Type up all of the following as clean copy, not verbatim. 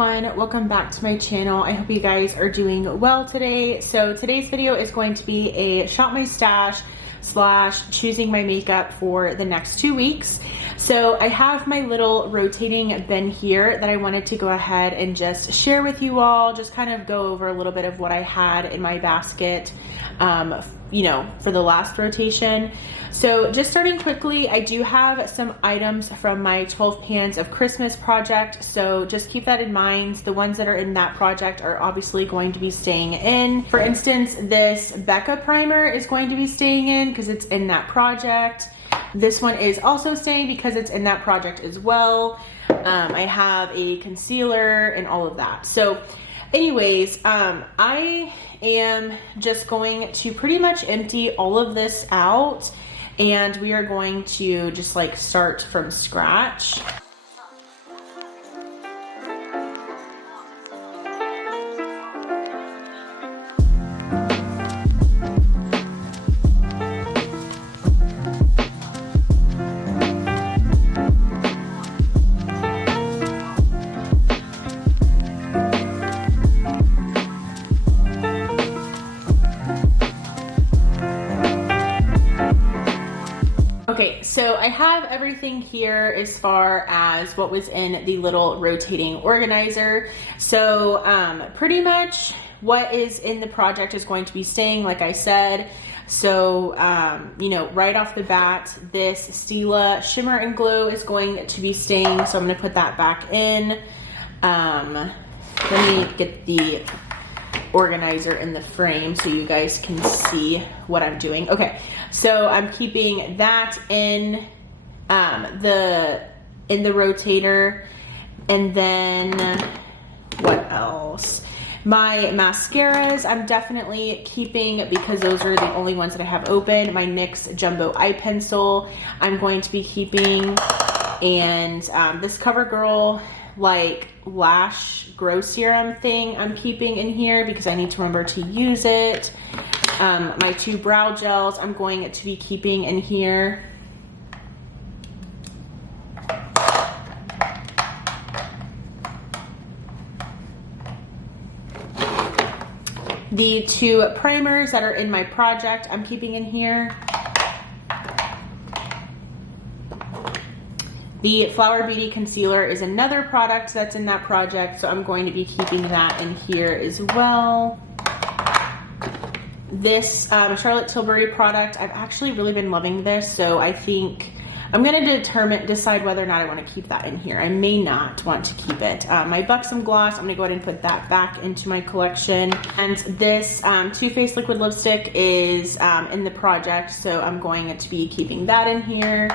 everyone, welcome back to my channel. I hope you guys are doing well today. So today's video is going to be a shop my stash / choosing my makeup for the next 2 weeks. So I have my little rotating bin here that I wanted to go ahead and just share with you all, just kind of go over a little bit of what I had in my basket you know, for the last rotation. So just starting quickly, I do have some items from my 12 pans of Christmas project, so just keep that in mind. The ones that are in that project are obviously going to be staying in. For instance, this Becca primer is going to be staying in because it's in that project. This one is also staying because it's in that project as well. I have a concealer and all of that. So anyways, I am just going to pretty much empty all of this out, and we are going to just like start from scratch. Okay, so I have everything here as far as what was in the little rotating organizer. So pretty much what is in the project is going to be staying, like I said. So, you know, right off the bat, this Stila Shimmer and Glow is going to be staying. So I'm going to put that back in. Let me get the organizer in the frame so you guys can see what I'm doing. Okay, so I'm keeping that in the rotator, and then what else? My mascaras I'm definitely keeping because those are the only ones that I have open. My NYX Jumbo Eye Pencil I'm going to be keeping, and this CoverGirl like lash grow serum thing I'm keeping in here because I need to remember to use it. My 2 brow gels I'm going to be keeping in here. The 2 primers that are in my project I'm keeping in here. The Flower Beauty concealer is another product that's in that project, so I'm going to be keeping that in here as well. This Charlotte Tilbury product, I've actually really been loving this, so I think I'm going to decide whether or not I want to keep that in here. I may not want to keep it. My Buxom gloss, I'm going to go ahead and put that back into my collection. And this Too Faced liquid lipstick is in the project, so I'm going to be keeping that in here.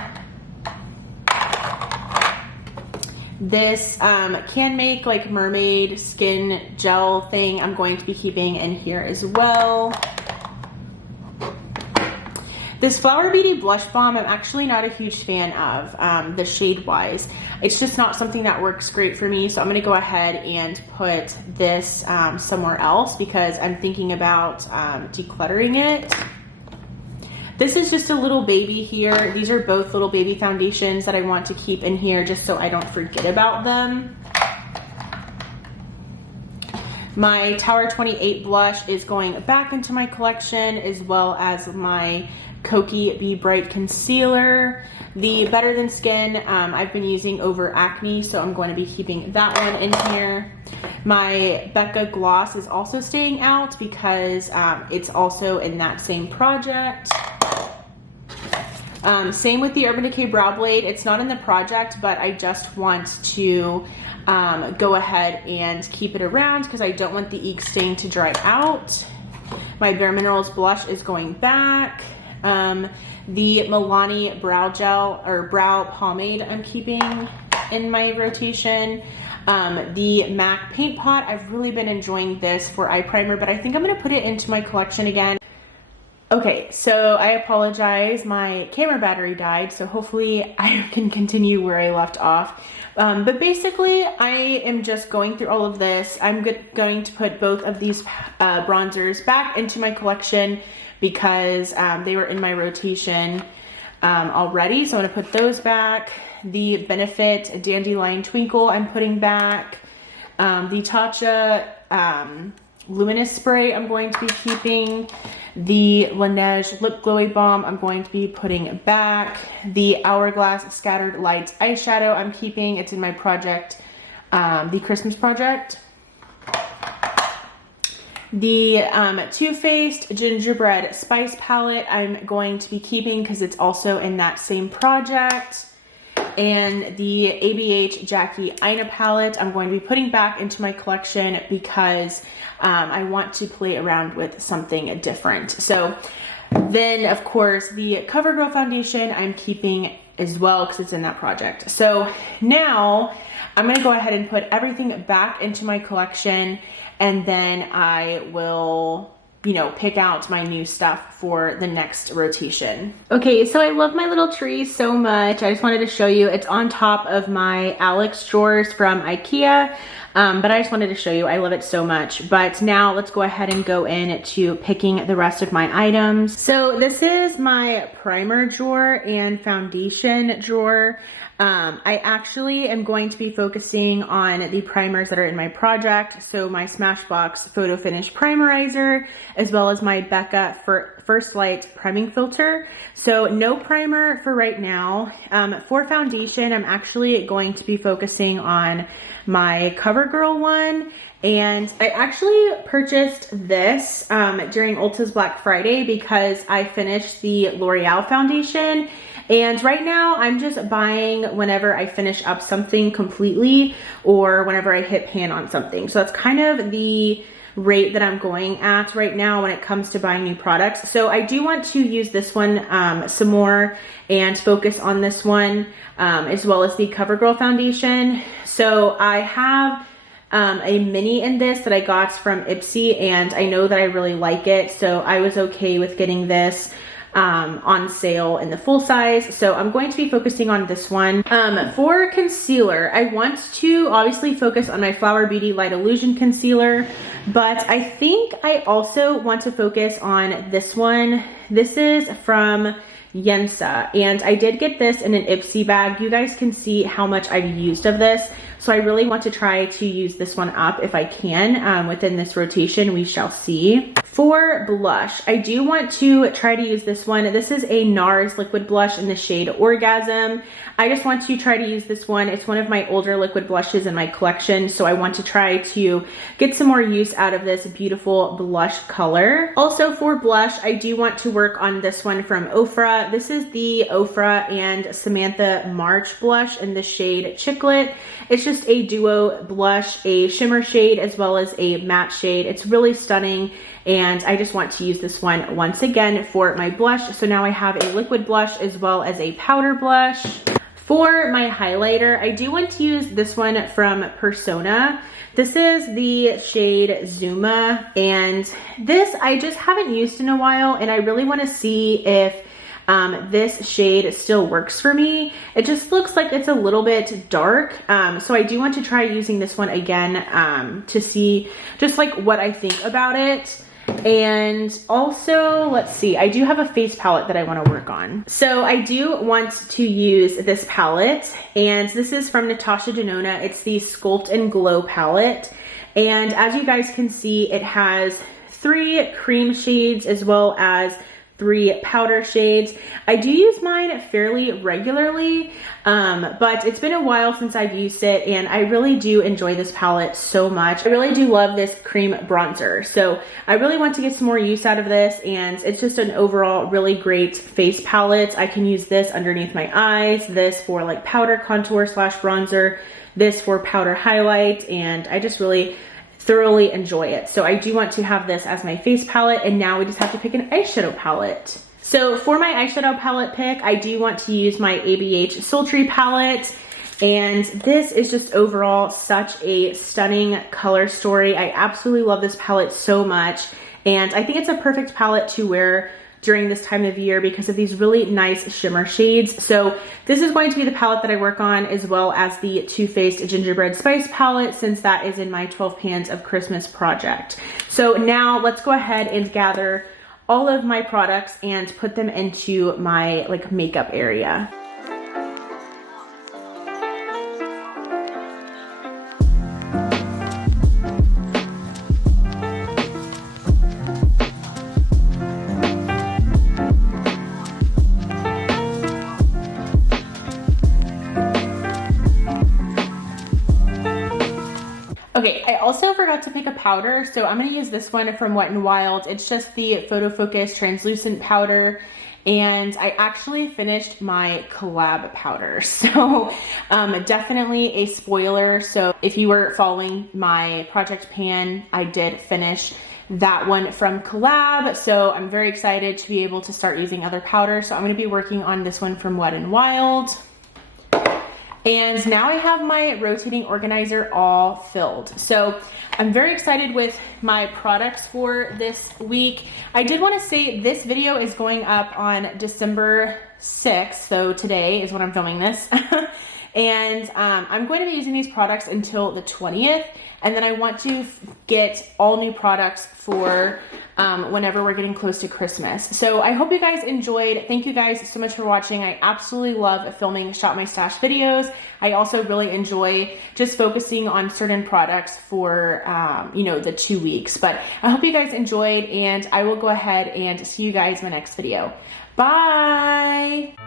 This Can Make like mermaid skin gel thing I'm going to be keeping in here as well. This Flower Beauty blush balm I'm actually not a huge fan of, the shade wise. It's just not something that works great for me, so I'm going to go ahead and put this somewhere else because I'm thinking about decluttering it. This is just a little baby here. These are both little baby foundations that I want to keep in here just so I don't forget about them. My Tower 28 blush is going back into my collection, as well as my Kokie Be Bright concealer. The Better Than Skin I've been using over acne, so I'm going to be keeping that one in here. My Becca gloss is also staying out because it's also in that same project. Same with the Urban Decay Brow Blade. It's not in the project, but I just want to go ahead and keep it around because I don't want the ink stain to dry out. My Bare Minerals blush is going back. The Milani brow gel or brow pomade I'm keeping in my rotation. The MAC Paint Pot, I've really been enjoying this for eye primer, but I think I'm going to put it into my collection again. Okay, so I apologize, my camera battery died, so hopefully I can continue where I left off. But basically, I am just going through all of this. I'm going to put both of these bronzers back into my collection because they were in my rotation already, so I'm going to put those back. The Benefit Dandelion Twinkle I'm putting back. The Tatcha Luminous Spray I'm going to be keeping. The Laneige Lip Glowy Balm I'm going to be putting back. The Hourglass Scattered Lights eyeshadow I'm keeping. It's in my project, the Christmas project. The Too Faced Gingerbread Spice Palette I'm going to be keeping because it's also in that same project. And the ABH Jackie Aina palette I'm going to be putting back into my collection because I want to play around with something different. So then, of course, the CoverGirl foundation I'm keeping as well because it's in that project. So now I'm going to go ahead and put everything back into my collection, and then I will, you know, pick out my new stuff for the next rotation. Okay, so I love my little tree so much. I just wanted to show you. It's on top of my Alex drawers from IKEA, but I just wanted to show you. I love it so much. But now let's go ahead and go in to picking the rest of my items. So this is my primer drawer and foundation drawer. I actually am going to be focusing on the primers that are in my project. So my Smashbox Photo Finish Primerizer, as well as my Becca First Light Priming Filter. So no primer for right now. For foundation, I'm actually going to be focusing on my CoverGirl one. And I actually purchased this during Ulta's Black Friday because I finished the L'Oreal foundation. And right now I'm just buying whenever I finish up something completely or whenever I hit pan on something. So that's kind of the rate that I'm going at right now when it comes to buying new products. So I do want to use this one some more and focus on this one as well as the CoverGirl foundation. So I have a mini in this that I got from Ipsy, and I know that I really like it. So I was okay with getting this on sale in the full size. So I'm going to be focusing on this one. For concealer, I want to obviously focus on my Flower Beauty Light Illusion Concealer, but I think I also want to focus on this one. This is from Yensa, and I did get this in an Ipsy bag. You guys can see how much I've used of this. So I really want to try to use this one up if I can within this rotation. We shall see. For blush, I do want to try to use this one. This is a NARS liquid blush in the shade Orgasm. I just want to try to use this one. It's one of my older liquid blushes in my collection, so I want to try to get some more use out of this beautiful blush color. Also for blush, I do want to work on this one from Ofra. This is the Ofra and Samantha March blush in the shade Chicklet. It's just a duo blush, a shimmer shade as well as a matte shade. It's really stunning, and I just want to use this one once again for my blush. So now I have a liquid blush as well as a powder blush. For my highlighter, I do want to use this one from Persona. This is the shade Zuma, and this I just haven't used in a while, and I really want to see if this shade still works for me. It just looks like it's a little bit dark, so I do want to try using this one again to see just like what I think about it. And also, let's see, I do have a face palette that I want to work on. So I do want to use this palette, and this is from Natasha Denona. It's the Sculpt and Glow palette, and as you guys can see, it has 3 cream shades as well as 3 powder shades. I do use mine fairly regularly, but it's been a while since I've used it, and I really do enjoy this palette so much. I really do love this cream bronzer, so I really want to get some more use out of this, and it's just an overall really great face palette. I can use this underneath my eyes, this for like powder contour slash bronzer, this for powder highlight, and I just really thoroughly enjoy it. So I do want to have this as my face palette, and now we just have to pick an eyeshadow palette. So for my eyeshadow palette pick, I do want to use my ABH Sultry palette, and this is just overall such a stunning color story. I absolutely love this palette so much, and I think it's a perfect palette to wear during this time of year because of these really nice shimmer shades. So this is going to be the palette that I work on, as well as the Too Faced Gingerbread Spice palette, since that is in my 12 Pans of Christmas project. So now let's go ahead and gather all of my products and put them into my like makeup area. Okay, I also forgot to pick a powder, so I'm gonna use this one from Wet n Wild. It's just the Photo Focus Translucent Powder, and I actually finished my collab powder. So definitely a spoiler. So if you were following my project pan, I did finish that one from collab. So I'm very excited to be able to start using other powders. So I'm gonna be working on this one from Wet n Wild. And now I have my rotating organizer all filled. So I'm very excited with my products for this week. I did want to say this video is going up on December 6th. So today is when I'm filming this. And I'm going to be using these products until the 20th. And then I want to get all new products for whenever we're getting close to Christmas. So I hope you guys enjoyed. Thank you guys so much for watching. I absolutely love filming Shop My Stash videos. I also really enjoy just focusing on certain products for, you know, the 2 weeks. But I hope you guys enjoyed, and I will go ahead and see you guys in my next video. Bye!